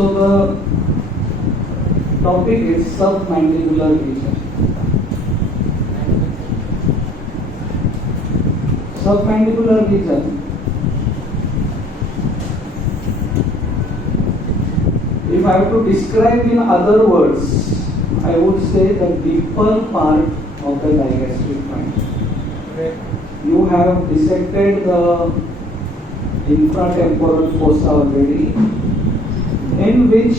So the topic is submandibular region. Submandibular region, if I have to describe in other words, I would say the deeper part of the digastric point. Okay. You have dissected the infratemporal fossa already, in which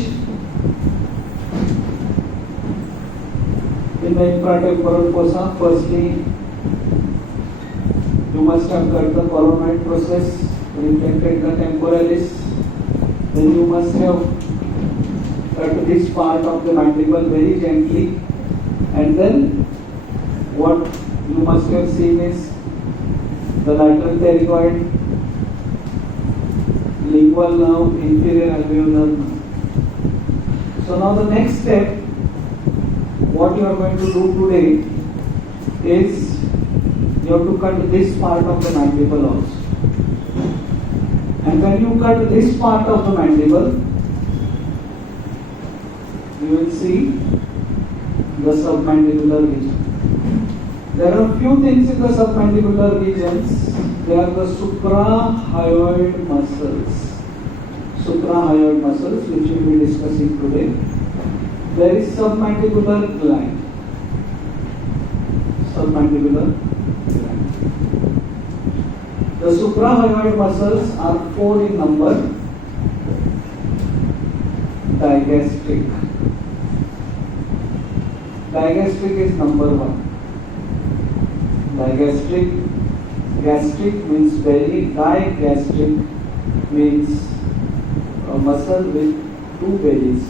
in the infratemporal fossa, firstly you must have cut the coronoid process, reflected the temporalis, then you must have cut this part of the mandible very gently, and then what you must have seen is the lateral pterygoid, lingual nerve, inferior alveolar nerve. So now the next step, what you are going to do today is you have to cut this part of the mandible also. And when you cut this part of the mandible, you will see the submandibular region. There are few things in the submandibular regions. They are the suprahyoid muscles. Suprahyoid muscles, which we will be discussing today. There is submandibular gland. Submandibular gland. The suprahyoid muscles are 4 in number. Digastric. Digastric is number 1. Digastric, gastric means belly, digastric means a muscle with 2 bellies.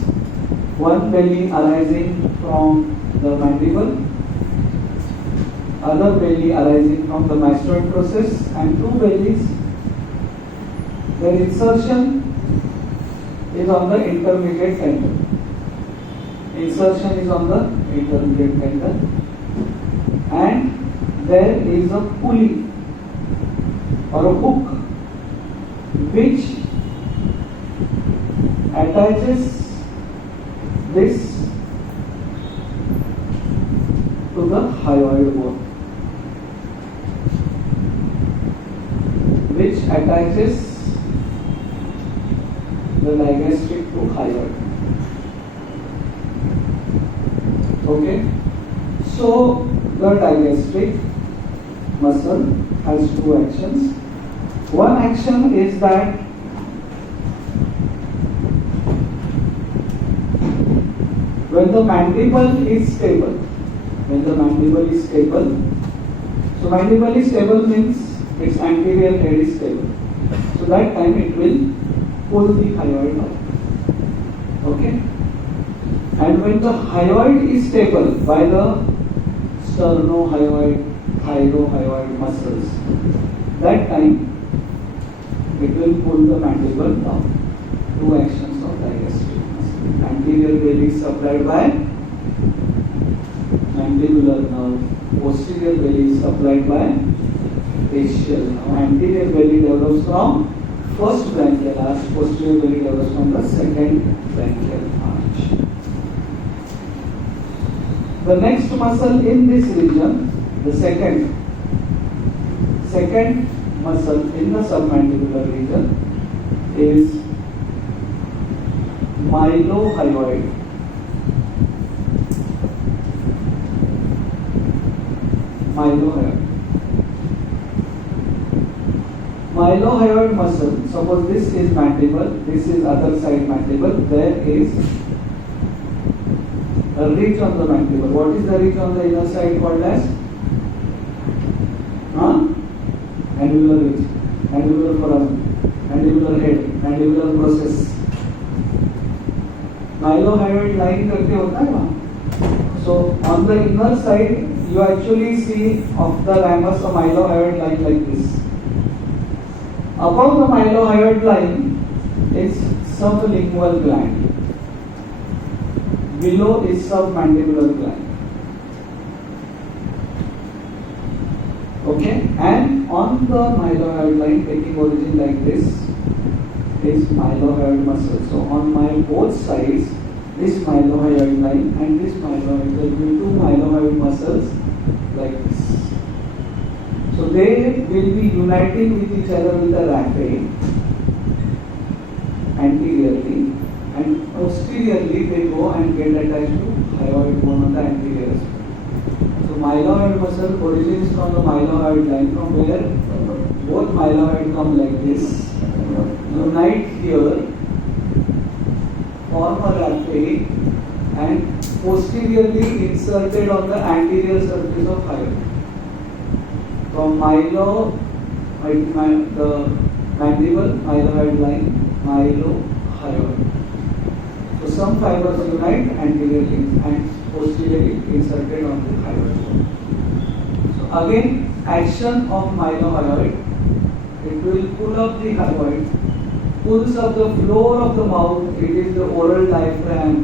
One belly arising from the mandible, other belly arising from the mastoid process, and 2 bellies. Their insertion is on the intermediate tendon. Insertion is on the intermediate tendon, and there is a pulley or a hook which attaches this to the hyoid bone, which attaches the digastric to hyoid. Okay, so the digastric muscle has 2 actions. One action is that when the mandible is stable, so mandible is stable means its anterior head is stable. So that time it will pull the hyoid out. Okay? And when the hyoid is stable by the sternohyoid, thyrohyoid muscles, that time it will pull the mandible down. 2 actions of digastric muscle. Anterior belly is supplied by mandibular nerve. Posterior belly is supplied by facial nerve. Anterior belly develops from first branchial arch. Posterior belly develops from the second branchial arch. The next muscle in this region, the second muscle in the submandibular region is mylohyoid. Mylohyoid muscle, suppose this is mandible, this is other side mandible, there is a ridge on the mandible. What is the ridge on the inner side called as? Mandibular ridge, mandibular foramen, mandibular head, mandibular process. Mylohyoid line करके होता है वहाँ. So on the inner side, you actually see of the ramus a mylohyoid line like this. Above the mylohyoid line is sublingual gland. Below is submandibular gland. Okay, and on the mylohyoid line taking origin like this, is mylohyoid muscle. So on my both sides, this mylohyoid line and this mylohyoid, there will be two mylohyoid muscles like this. So they will be uniting with each other with a raphe anteriorly, and posteriorly they go and get attached to hyoid bone on the anterior aspect. So mylohyoid muscle originates from the mylohyoid line, from where both mylohyoid come like this, unite here, form a raphe, and posteriorly inserted on the anterior surface of hyoid. From the mandible, mylohyoid line, mylohyoid. So some fibers unite anteriorly and posteriorly inserted on the hyoid. So again, action of mylohyoid, it will pull up the hyoid, pulls up the floor of the mouth. It is the oral diaphragm,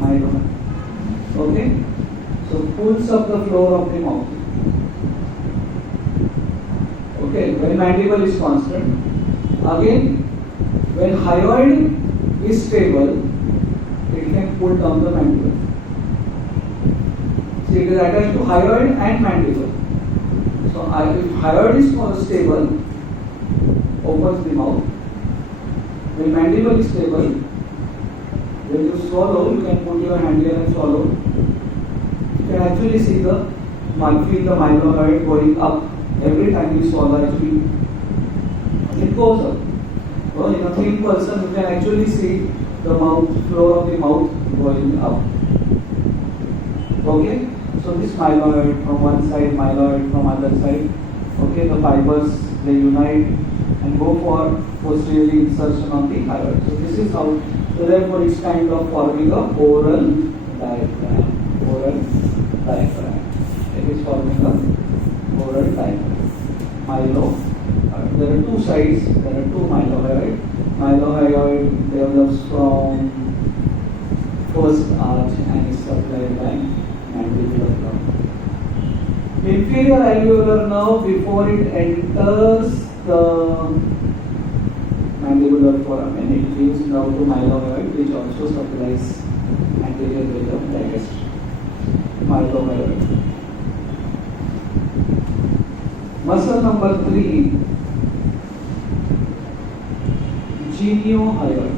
mylohyoid. Okay, so pulls up the floor of the mouth. Okay, when mandible is constant. Again, when hyoid is stable, it can pull down the mandible. So it is attached to hyoid and mandible. So if hyoid is stable, opens the mouth. When mandible is stable, when you swallow, you can put your hand here and swallow. You can actually see feel the mylohyoid going up. Every time you swallow, actually, it goes up. So in a thin person, you can actually see the floor of the mouth going up. Okay? So this mylohyoid from one side, mylohyoid from other side. Okay, the fibers, they unite and go for posteriorly insertion on the hyoid. So this is how, so therefore it's kind of forming a oral diaphragm. It is forming a oral diaphragm. There are two sides, there are two mylohyoid. Mylohyoid develops from first arch and is supplied by mandibular nerve. Inferior alveolar nerve, before it enters the mandibular foramen, it gives nerve to mylohyoid, which also supplies anterior way of digestion. Mylohyoid. Muscle number 3, geniohyoid.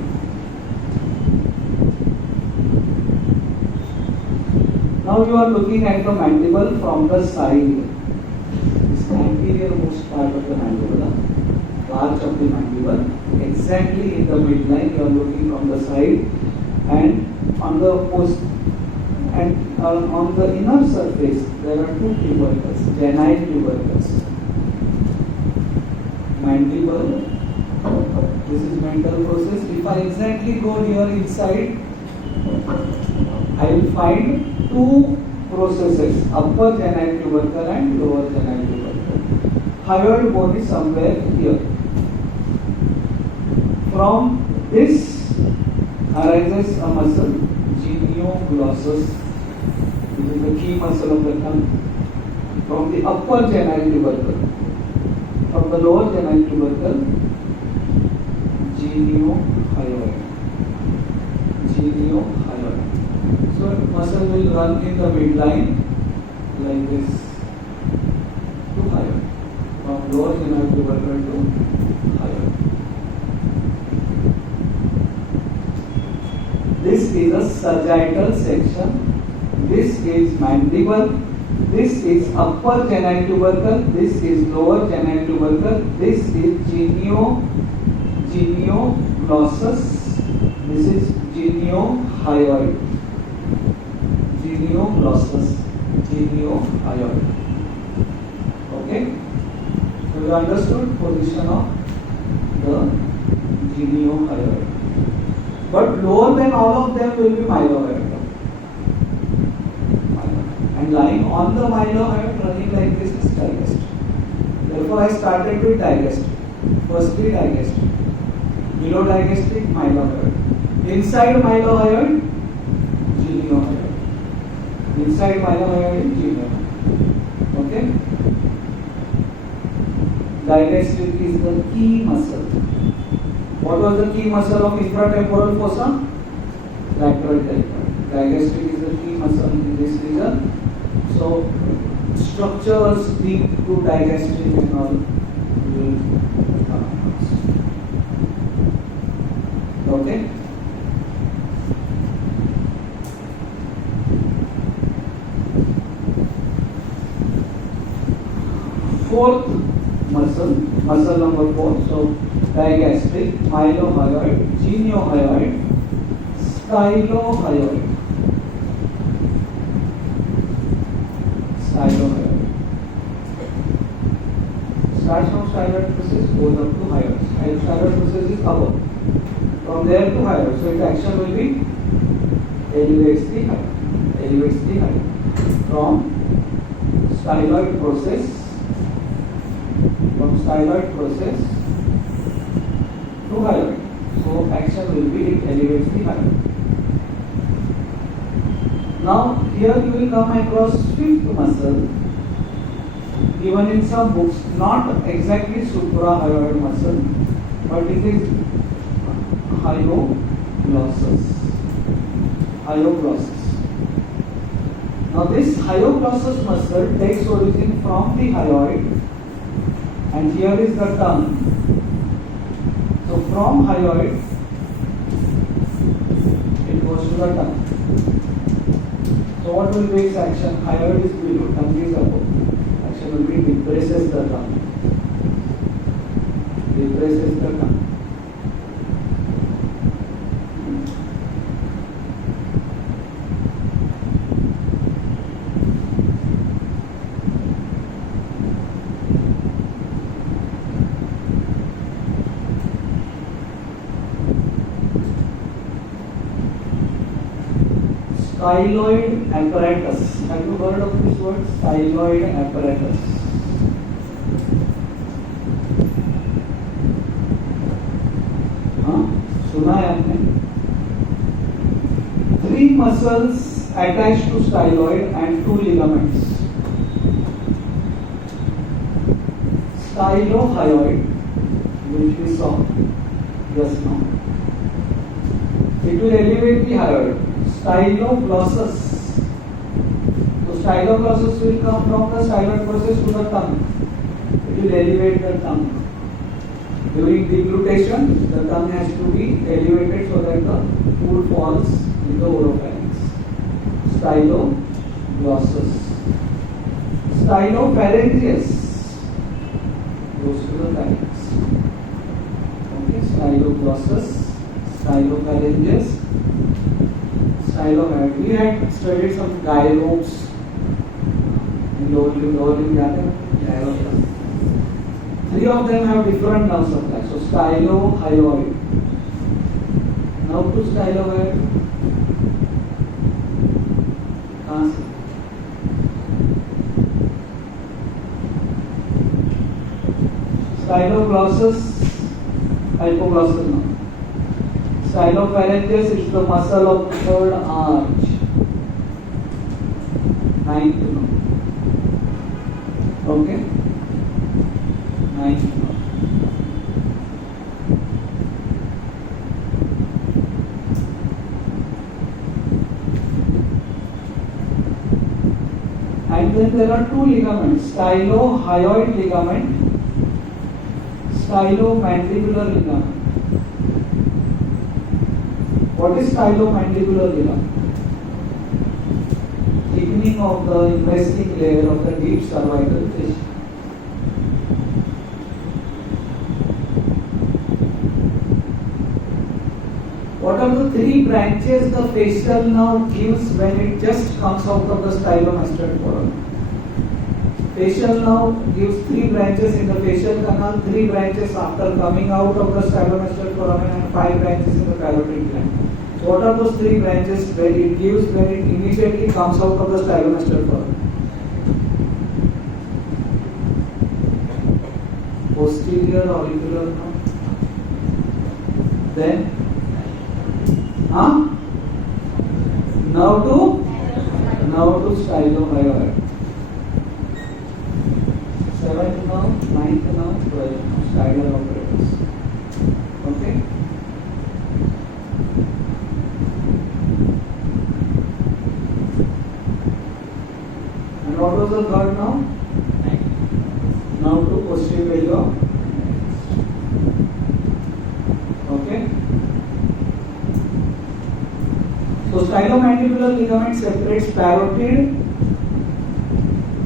Now you are looking at the mandible from the side. This anterior most part of the mandible, arch of the mandible, exactly in the midline. You are looking from the side, and on the inner surface there are two tubercles, genite tubercles. Mandible, this is mental process. If I exactly go here inside, I will find two processes, upper genite tubercle and lower genite tubercle. Hyoid bone is somewhere here. From this arises a muscle, genioglossus, which is the key muscle of the tongue. From the upper genite tubercle. From the lower genite tubercle, geniohyoid. So muscle will run in the midline like this to hyoid. From lower genite tubercle to hyoid. This is a sagittal section. This is mandible. This is upper genite tubercle, this is lower genite tubercle, this is genioglossus, this is geniohyoid. Okay? So you understood position of the geniohyoid. But lower than all of them will be mylohyoid. And lying on the mylohyoid, running like this, is digested. Therefore, I started with digestive. Firstly, digestive. Below digestive, mylohyoid. Inside mylohyoid, geniohyoid. Inside mylohyoid, geniohyoid. Okay? Digastric is the key muscle. What was the key muscle of infratemporal fossa? Lateral deltoid. Digastric is the key muscle in this region. So structures deep to digastric and all will come across. Okay. Fourth muscle number 4. So digastric, mylohyoid, geniohyoid, stylohyoid. Stylohyoid. Starts from styloid process, goes up to hyoid. Styloid process is above. From there to hyoid. So its action will be elevates the hyoid. Elevates the hyoid. From styloid process. From styloid process to hyoid. So action will be it elevates the hyoid. Now here you will come across fifth muscle, given in some books, not exactly suprahyoid muscle, but it is hyoglossus. Hyoglossus. Now this hyoglossus muscle takes origin from the hyoid, and here is the tongue. So from hyoid it goes to the tongue. So what will be its action? Hyoid is below, tongue is above. Action will be depresses the tongue. Depresses the tongue. Styloid apparatus. Have you heard of this word? Styloid apparatus. सुना है आपने? 3 muscles attached to styloid and 2 ligaments. Stylohyoid, which we saw just now. It will elevate the hyoid. Styloglossus. So styloglossus will come from the styloid process to the tongue. It will elevate the tongue. During deglutition, the tongue has to be elevated so that the food falls in the oropharynx. Styloglossus. Stylopharyngeus goes to the larynx. Okay, styloglossus, stylopharyngeus. Stylohyoid. We had studied some gyropes in lower limb gyropes. 3 of them have different nerve supply. So stylohyoid. Now to stylohyoid. कहाँ से? Styloglossus, hypoglossus now. Stylopharyngeus is the muscle of the third arch. 9th nerve. Okay? 9th nerve. And then there are 2 ligaments. Stylohyoid ligament, stylomandibular ligament. What is stylomandibular ligament? Thickening of the investing layer of the deep cervical tissue. What are the 3 branches the facial nerve gives when it just comes out of the stylomastoid foramen? Facial nerve gives 3 branches in the facial canal, 3 branches after coming out of the stylomastoid foramen, and 5 branches in the carotid gland. So what are those 3 branches when it gives when it immediately comes out of the stylomastoid foramen? Posterior auricular nerve. Then nerve to stylohyoid. 7th 7th nerve, 9th nerve, 12th nerve, stridal apparatus. Okay. And what was the third nerve? Now to posterior. Okay. So stylomandibular ligament separates parotid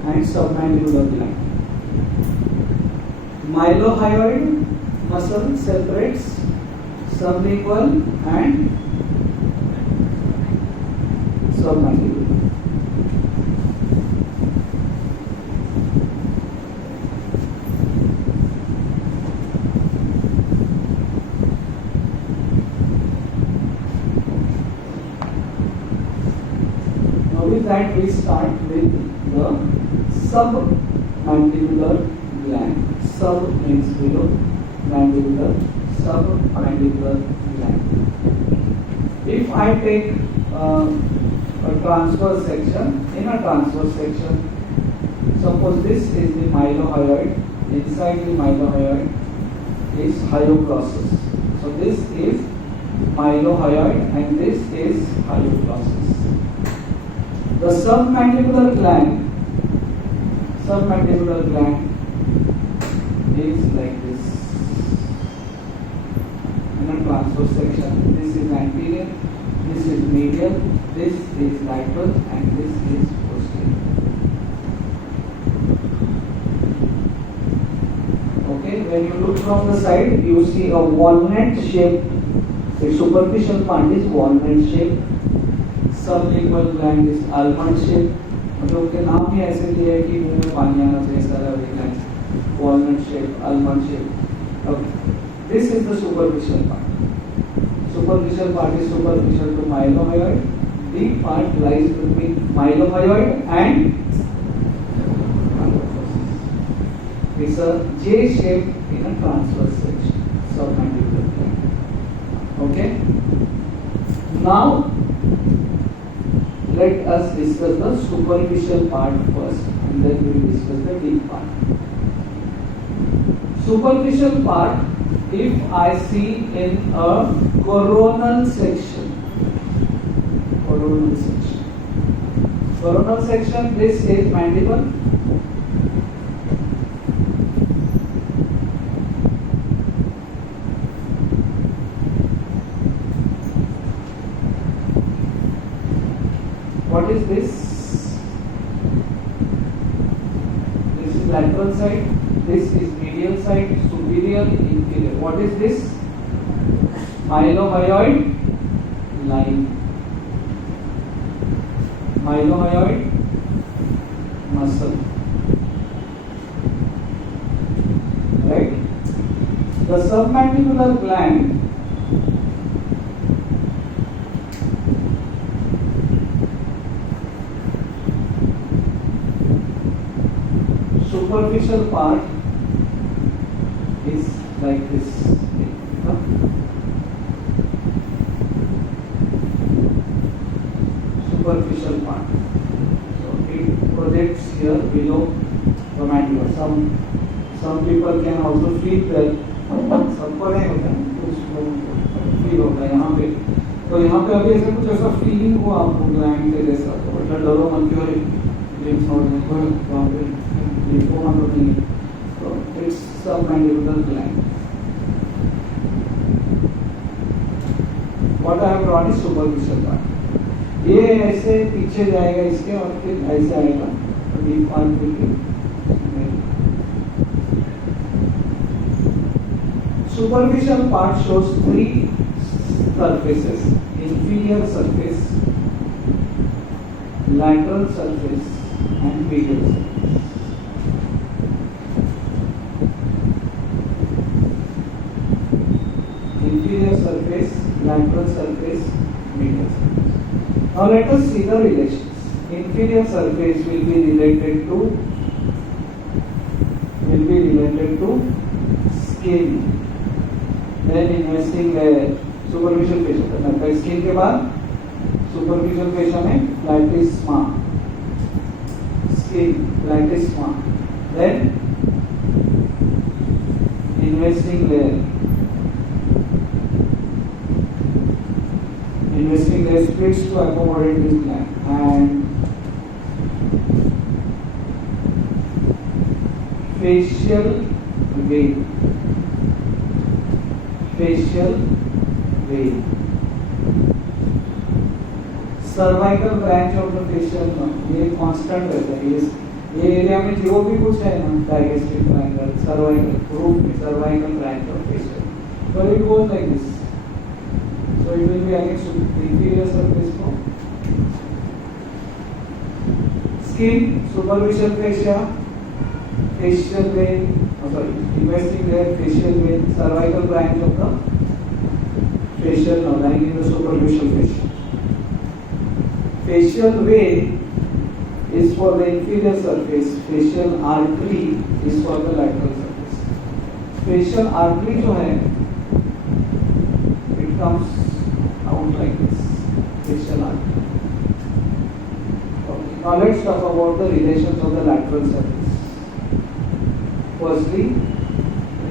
and submandibular gland. Mylohyoid muscle separates sublingual and submandibular. With that we start with the submandibular gland. Sub means below, mandibular, submandibular gland. If I take a transverse section, in a transverse section, suppose this is the mylohyoid, inside the mylohyoid is hyoglossus. So this is mylohyoid and this is hyoglossus. The submandibular gland is like this. In a transverse section, this is anterior, this is medial, this is lateral, and this is posterior. Okay, when you look from the side, you see a walnut shape. The superficial part is walnut shape. Sublingual gland is almond shape, मतलब के नाम ही ऐसे दिए है कि मुंह में पानी आना चाहिए सारा gland, walnut shape, almond shape. Okay, this is the superficial part. Superficial part is superficial to mylohyoid. The part lies between mylohyoid and it's a J shape in a transverse section, submandibular gland. Okay. Now let us discuss the superficial part first and then we will discuss the deep part. Superficial part, if I see in a coronal section, this is mandible. What is this? This is lateral side. This is medial side. Superior, inferior. What is this? Mylohyoid line. Mylohyoid muscle. Right? The submandibular gland superficial part is like this. Superficial part. So it projects here below the mandible. Some people can also feel that. सबको नहीं होता है, कुछ feel होता है यहाँ पे. तो यहाँ पे अभी ऐसा कुछ ऐसा फीलिंग हुआ आपको ग्लैंड के जैसा, तो मतलब डरो मत क्यों रे, लिम्फ नोड में कोई वहाँ पे लिम्फोमा तो नहीं है. तो it's submandibular gland. What I have drawn is superficial part. ये ऐसे पीछे जाएगा इसके और फिर ऐसे आएगा और डीप पार्ट बिल्कुल. Superficial part shows three surfaces: inferior surface, lateral surface, and medial surface. Inferior surface, lateral surface, medial surface. Now let us see the relations. Inferior surface will be related to skin. Then investing superficial fascia करना है. Skin के बाद superficial fascia में प्लैटिस्मा, skin प्लैटिस्मा. Then investing layer. Investing layer splits to accommodate this gland, and facial vein. Facial vein. Cervical branch of the facial nerve ये constant रहता है. ये area में जो भी कुछ है ना, डाइजेस्टिव ट्रायंगल, सर्वाइकल रूट में cervical branch of facial, so it goes like this. So it will be against the inferior surface of skin, superficial fascia, facial vein, investing layer, facial vein, cervical branch of the facial nerve lying in the superficial fascia. Facial vein is for the inferior surface, facial artery is for the lateral surface. Facial artery जो है, it comes out like this, facial artery. Okay. Now let's talk about the relations of the lateral surface. Firstly,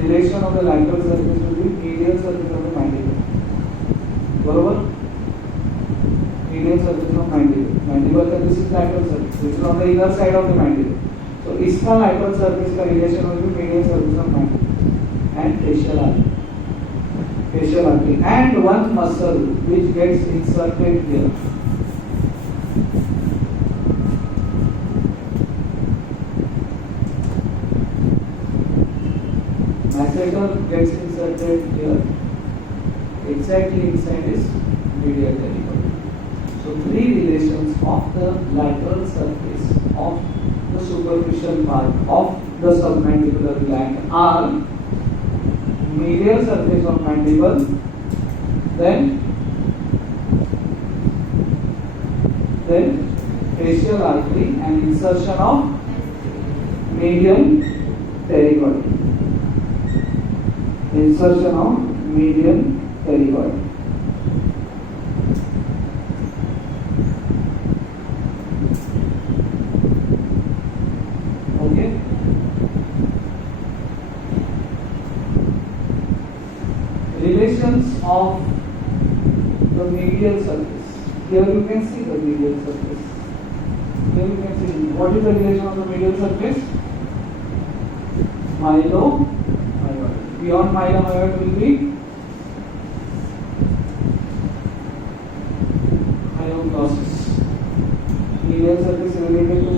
relation of the lateral surface will be medial surface of the mandible. बरोबर? Medial surface of mandible. Mandible का this is lateral surface, which is on the inner side of the mandible. So इसका lateral surface का relation will be medial surface of mandible and facial artery. Facial artery and one muscle which gets inserted here. Masseter gets inserted here. Exactly inside is medial territory. So three relations of the lateral surface of the superficial part of the submandibular gland are medial surface of mandible, then facial artery and insertion of medial pterygoid. Insertion of medial pterygoid. Okay. Relations of the medial surface. Here you can see the medial surface. Here you can see what is the relation of the medial surface? Myelomyoid. Beyond myelomyoid will be hyoglossus. Medial surface related to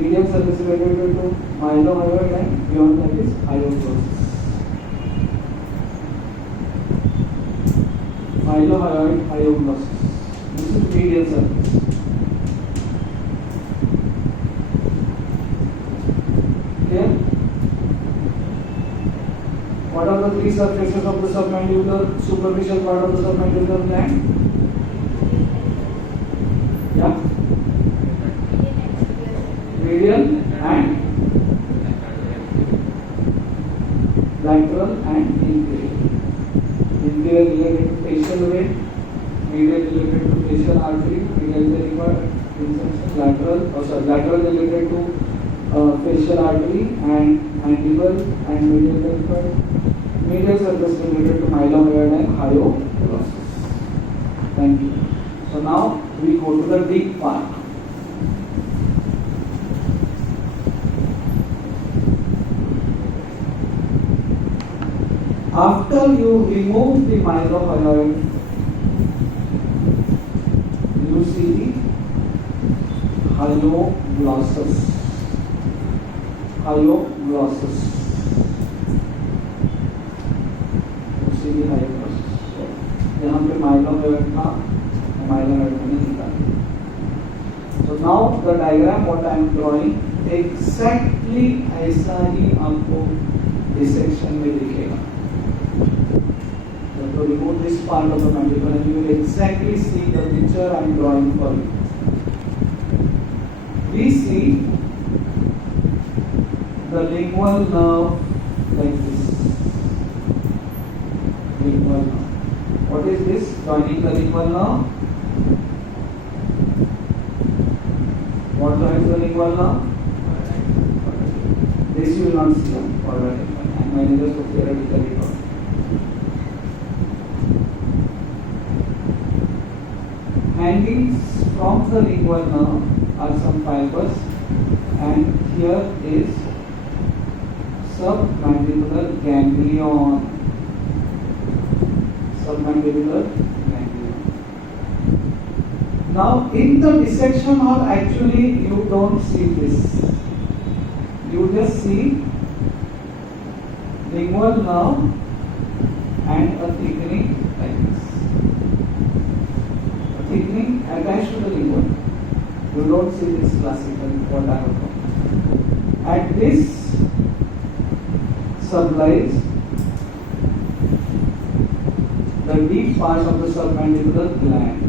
medial surface related to myelomyoid and beyond that is hyoglossus. Myelomyoid, hyoglossus. This is medial surface. Clear? What are the three surfaces of the submandibular, superficial part of the submandibular gland? Yeah. Medial and lateral and inferior. Inferior related to facial vein, medial related to facial artery, medial pterygoid, lateral related to facial artery and mandible and medial pterygoid, medial surface related to myelomyoid and hyoglossus. Thank you. So now we go to the deep part. After you remove the myelomyoid, you see the hyoglossus. Hyoglossus. You see the hyoglossus. यहाँ पे myelomyoid था, myelomyoid मैंने निकाला. So now the diagram what I am drawing exactly ऐसा ही आपको dissection में दिखेगा. So remove this part of the mandible and you will exactly see the picture I am drawing for you. We see the lingual nerve like this. Lingual nerve. What is this? Joining the lingual nerve. What joins the lingual nerve? This you will not see. Alright. मैंने just theoretically कहा. Hangings from the lingual nerve are some fibers, and here is submandibular ganglion. Submandibular ganglion. Now, in the dissection hall, actually you don't see this. You just see lingual nerve and a thickening like this. A thickening attached to the lingual. You don't see this classical what I have done. And this supplies the deep part of the submandibular gland.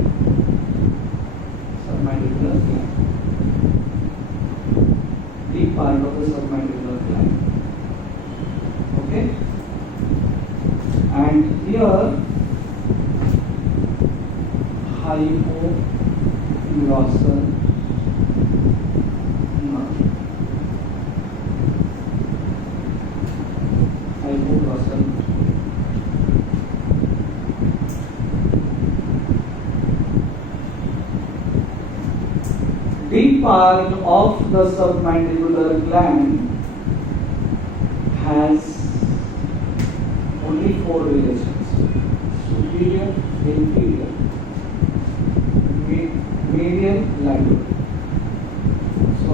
Submandibular gland. Deep part of the submandibular gland. Okay? And here, hypoglossal nerve. Hypoglossal nerve. Deep part of the submandibular gland has only four relations: superior, inferior, medial, lateral. So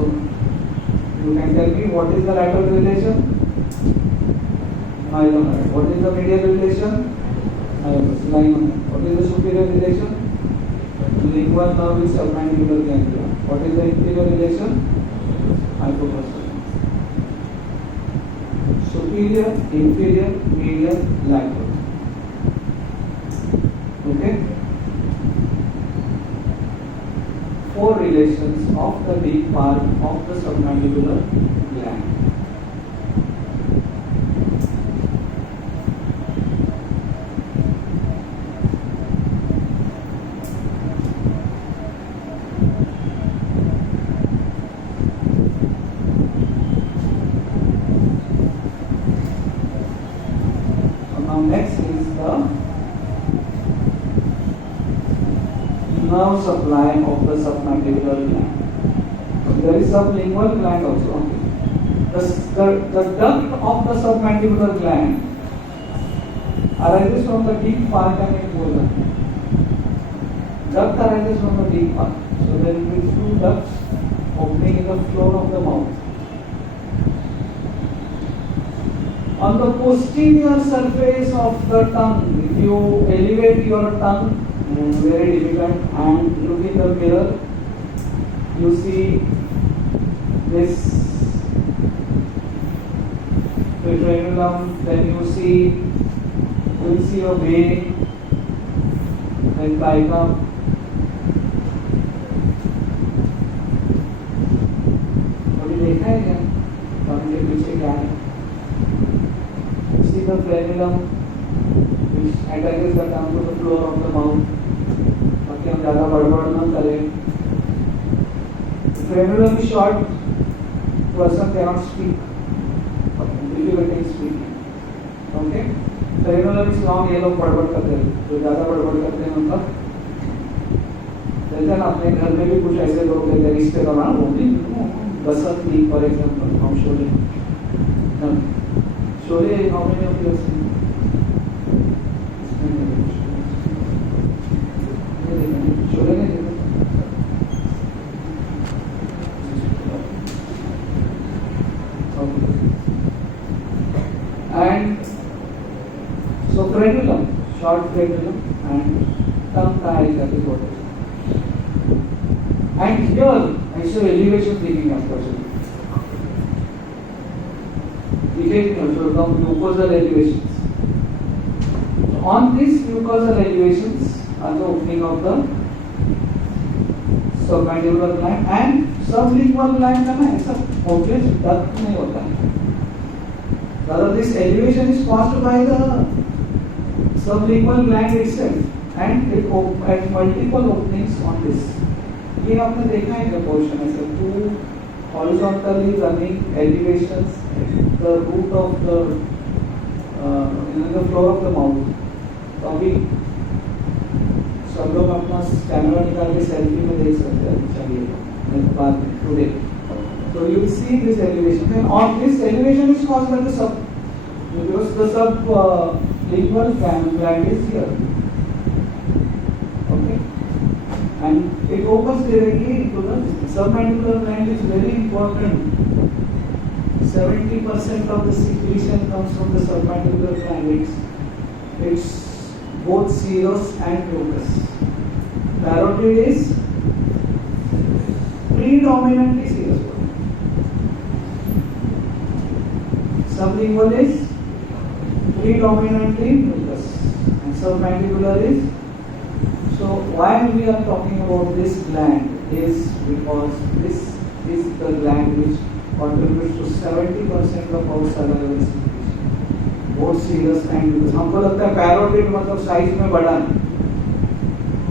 you can tell me what is the lateral relation? Myelomere. What is the medial relation? Myelomere. What is the superior relation? Lingual nerve with submandibular ganglia. What is the inferior relation? Hypoglossal. Superior, inferior, medial, lateral. Okay? Four relations of the deep part of the submandibular gland. Next is the nerve supply of the submandibular gland. There is sublingual gland also. The duct of the submandibular gland arises from the deep part and it goes up. Duct arises from the deep part. So there will be two ducts opening in the floor of the mouth. On the posterior surface of the tongue, if you elevate your tongue, very difficult, and look in the mirror, you see this frenulum, then you will see a vein, then plica. कभी देखा है क्या? tongue के पीछे क्या है? See the frenulum which attaches the tongue to the floor of the mouth. ताकि हम ज़्यादा बड़बड़ न करें. The frenulum is short, person cannot speak. Difficulty in speaking. Okay? Frenulum is long, ये लोग बड़बड़ करते हैं. जो ज़्यादा बड़बड़ करते हैं मतलब जैसे ना अपने घर में भी कुछ ऐसे लोग रहते हैं इसके दौरान वो भी बसंती फॉर एग्जाम्पल हम Sholay Sholay how many of you have seen? Sholay नहीं देखा. And so frenulum, short frenulum and tongue tie that is what it is. And here I show elevation thinking especially. So from mucosal elevations. So on these mucosal elevations are the opening of the submandibular gland and sublingual gland का ना ऐसा obvious duct नहीं होता है. Rather this elevation is caused by the sublingual gland itself and it has multiple openings on this. ये आपने देखा है क्या portion ऐसे two horizontally running elevations. The root of the in the floor of the mouth. तो अभी सब लोग अपना कैमरा निकाल के सेल्फी में देख सकते हैं. चलिए बाद में today. So you will see this elevation, and on this elevation is caused by the sub, because the sublingual gland is here. Okay, and it opens directly into the submandibular gland is very important. 70% of the secretion comes from the submandibular gland. It's both serous and mucus. Parotid is predominantly serous. Sublingual is predominantly mucus, and submandibular is. So why we are talking about this gland is because this is the gland which contributes to 70% of our salivary secretion, both serous and mucus. हमको लगता है parotid मतलब size में बड़ा है,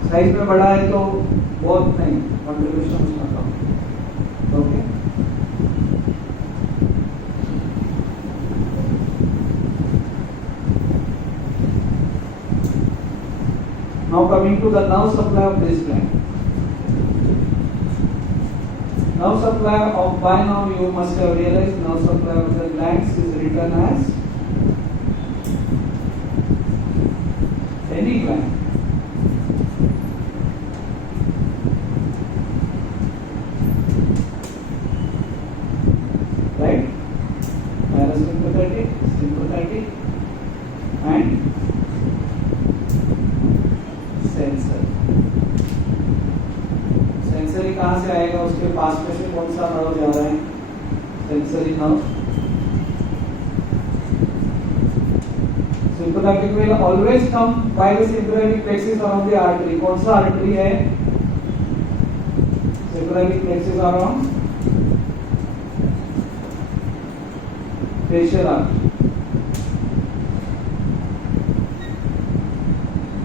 size में बड़ा है तो बहुत नहीं, कंट्रीब्यूशन उसका कम. Okay. Now coming to the nerve supply of this gland. Nerve supply of, by now you must have realized, nerve supply of the glands is written as any gland. Right? Parasympathetic, sympathetic, and sensor. Sensory कहाँ से आएगा? उसके पास में से कौन सा nerve जा रहा है? Sensory nerve. Sympathetic will always come by the sympathetic plexus around the artery. कौन सा आर्टरी है? sympathetic plexus around facial artery.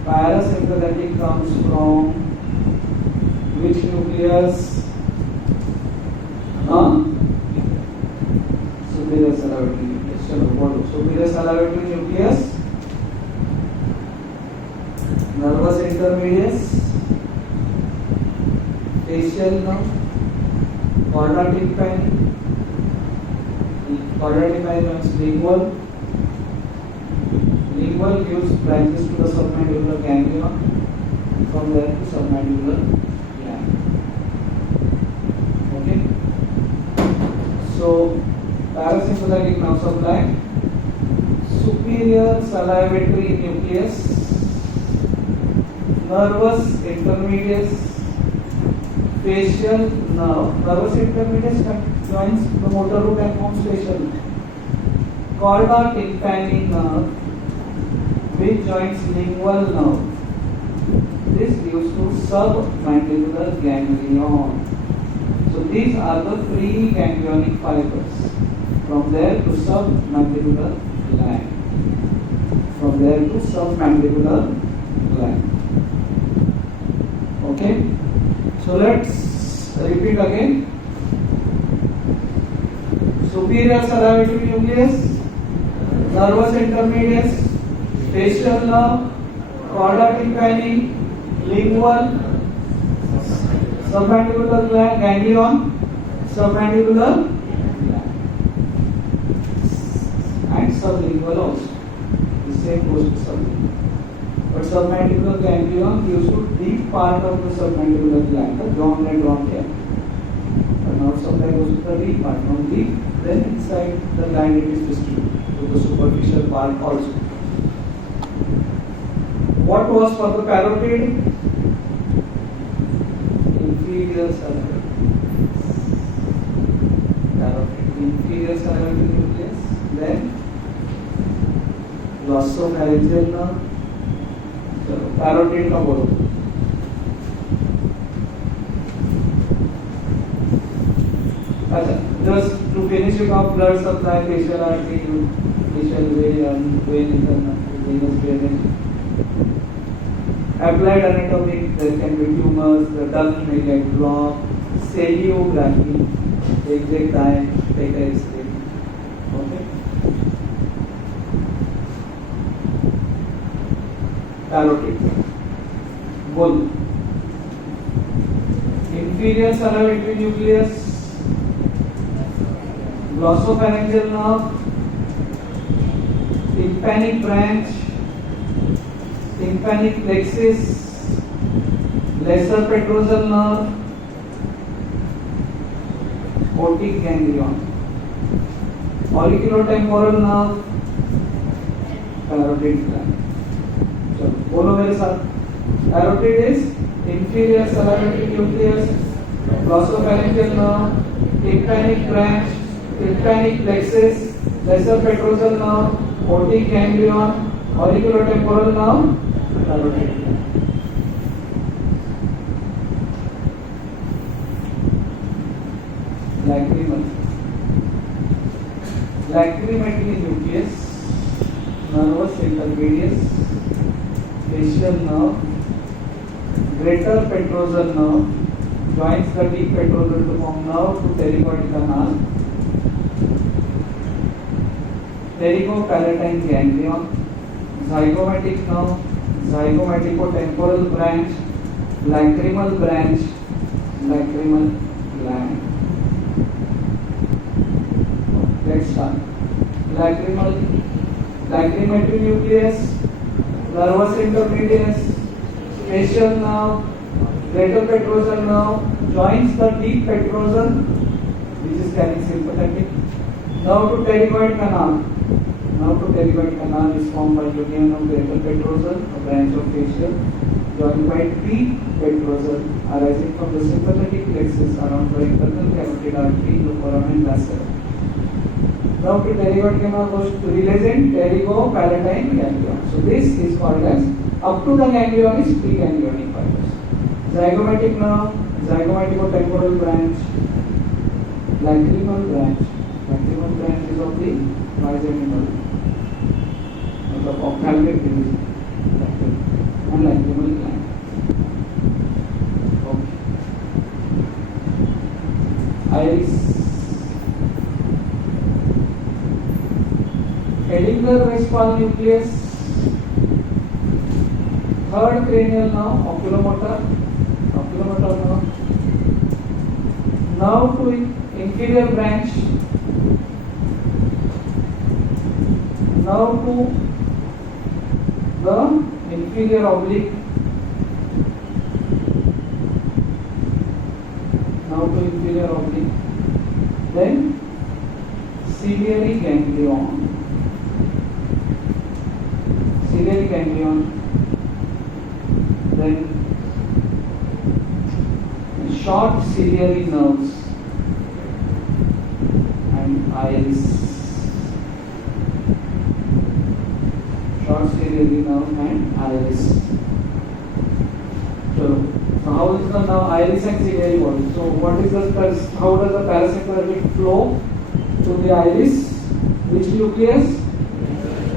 Parasympathetic comes from which nucleus? Superior salivary nucleus. चलो बोलो. Superior salivary nucleus, nervus intermedius, facial nerve, chorda tympani. Chorda tympani means lingual. Lingual gives branches to the submandibular ganglion, from there to submandibular gland. Okay. So parasympathetic nerve supply, superior salivatory nucleus, nervus intermedius, facial nerve. Nervus intermedius joins the motor root and forms facial nerve. Chorda tympani nerve, which joins lingual nerve. This gives to submandibular ganglion. So these are the three ganglionic fibers. From there to submandibular gland. From there to submandibular gland. Okay. So let's repeat again. Superior salivatory nucleus, nervus intermedius, facial nerve, chorda tympani, lingual, submandibular ganglion, submandibular and sublingual also. The same goes to sublingual. But submandibular ganglion gives to deep part of the submandibular gland, the jaw and drawn here. But nerve supply goes to the deep part, not deep. Then inside the gland it is distributed to the superficial part also. What was for the parotid? Inferior salivary. Parotid, inferior salivary nucleus. Then glossopharyngeal nerve. चलो parotid का बोलो. अच्छा, just to finish it off, blood supply, facial artery, facial vein internal, venous drainage. Applied anatomy, there can be tumors, the tongue may get blocked, ciliography, take time, take a X-ray. Okay. Parotid बोल inferior salivatory nucleus, glossopharyngeal nerve, tympanic branch, tympanic plexus, lesser petrosal nerve, otic ganglion, auriculotemporal nerve, parotid gland. चलो बोलो मेरे साथ. Parotid is inferior salivatory nucleus, glossopharyngeal nerve, tympanic branch, tympanic plexus, lesser petrosal nerve, otic ganglion, auriculotemporal nerve, parotid gland. Lacrimal nucleus, nervous intermedius, facial nerve, greater petrosal nerve, joins the deep petrosal to form nerve to pterygoid canal, pterygopalatine ganglion, zygomatic nerve, zygomaticotemporal branch, lacrimal gland. Let's start. Lacrimal nucleus, nervous intermedius, facial nerve, greater petrosal nerve, joins the deep petrosal, which is carrying sympathetic nerve to pterygoid canal. Nerve to pterygoid canal is formed by union of greater petrosal, a branch of facial, joined by deep petrosal arising from the sympathetic plexus around the internal carotid artery, the foramen vasa. Nerve to pterygoid canal was released in pterygopalatine ganglion. So this is called as up to the ganglion is preganglionic fibers. Zygomatic nerve, zygomaticotemporal branch, lacrimal branch. Lacrimal branch is of the trigeminal, of ophthalmic division, and lacrimal gland. Okay. Iris. Edinger-Westphal nucleus, third cranial nerve, oculomotor nerve, nerve to inferior branch, nerve to the inferior oblique, then ciliary ganglion, then short ciliary nerves and iris. Short ciliary nerve and iris. So how is the nerve iris and ciliary body? So what is how does the parasympathetic flow to the iris? Which nucleus?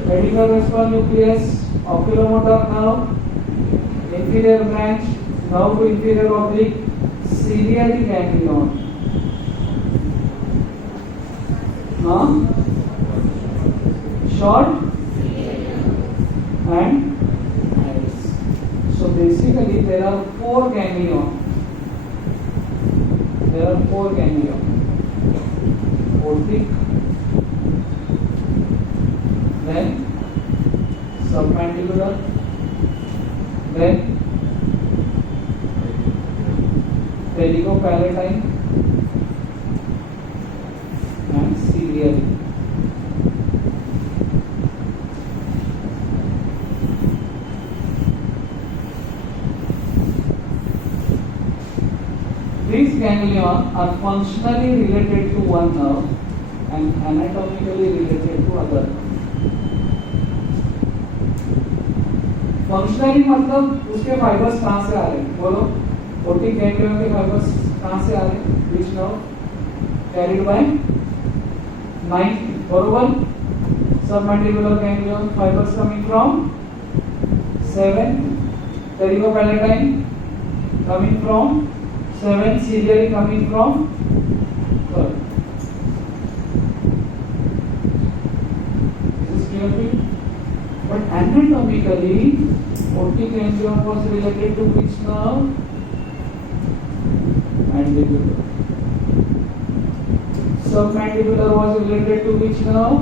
Edinger-Westphal nucleus, oculomotor nerve, inferior branch, nerve to inferior oblique, ciliary ganglion. Short and iris. So basically there are four ganglion. Otic, then submandibular, then pterygopalatine and ciliary. These ganglion are functionally related to one nerve and anatomically related to other nerve. Functionally मतलब उसके fibres कहाँ से आ रहे हैं? बोलो. Otic ganglion के fibres कहाँ से आ रहे हैं? विच नर्व कैरिड बाय 9 बरोबर. Submandibular ganglion fibres coming from 7, pterygopalatine coming from 7, ciliary coming from 3rd. This is clear to you? But anatomically Optic ganglion was related to which nerve? Mandibular. Submandibular was related to which nerve?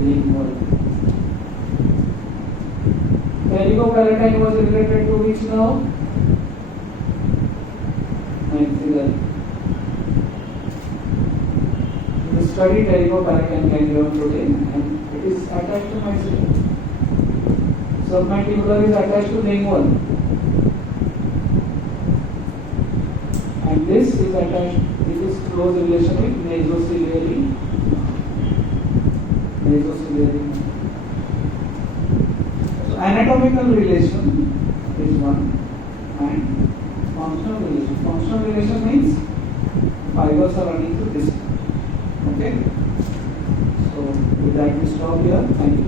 Lingual. Pterygopalatine was related to which nerve? Maxillary. We studied pterygopalatine ganglion today and it is attached to maxillary. Submandibular is attached to lingual. And this is attached, it is close relation with nasociliary. So anatomical relation is one and functional relation. Functional relation means fibers are running through this. Okay. So with that we stop here. Thank you.